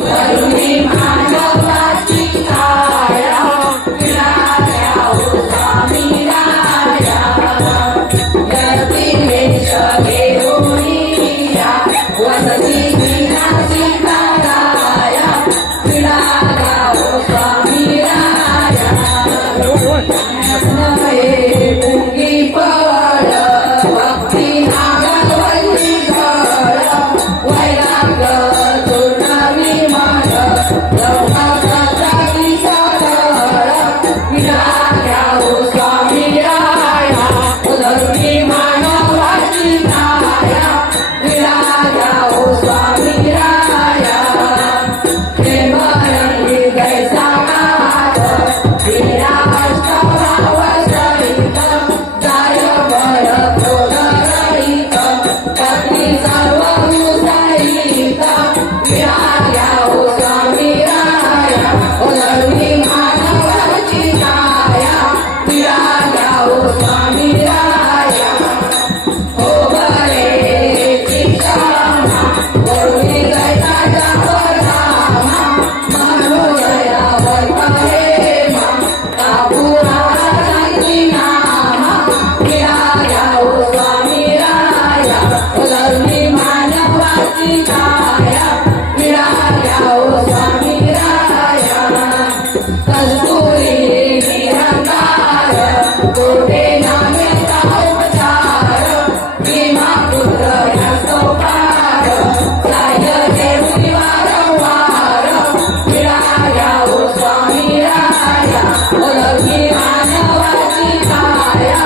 धरुणी मानवाची काया मिळाल्या हो स्वामी राया यती वेश घेऊनिया वसती विनाशी काया मिळाल्या हो स्वामी राया नये पुंगी फळ भक्ती नागवल्ली फळ वैराग्य चूर्णवी मन लवकाची सरळ मिळाल्या हो स्वामी राया धरुणी मानवाची काया मिळाल्या हो स्वामी राया प्रेमरंगी जैसा नाथ विराष्टभाव सहित जाय भय क्रोध रहित पत्नी सर्व सहित मिळाल्या हो स्वामी राया धरुणी मानवाची काया मिळाल्या हो स्वामी राया हो बरे चिक्षमा करुणी दैताच्या परामा मनोदया वैभवेमा कापुराची नामा मिळाल्या हो स्वामी राया धरुणी मानवाची काया मिळाल्या हो स्वामी राया कस्तुरी निरंकार कोटे नामे उपचार भीमा पुत्र यास्तोपार साह्य देऊनी वारंवार मिळाल्या हो स्वामी राया धरुणी मानवाची काया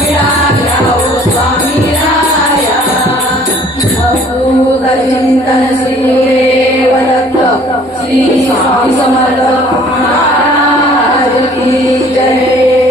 मिळाल्या हो स्वामी राया अभूत चिंतन श्री देव दत्त श्री स्वामी समर्थ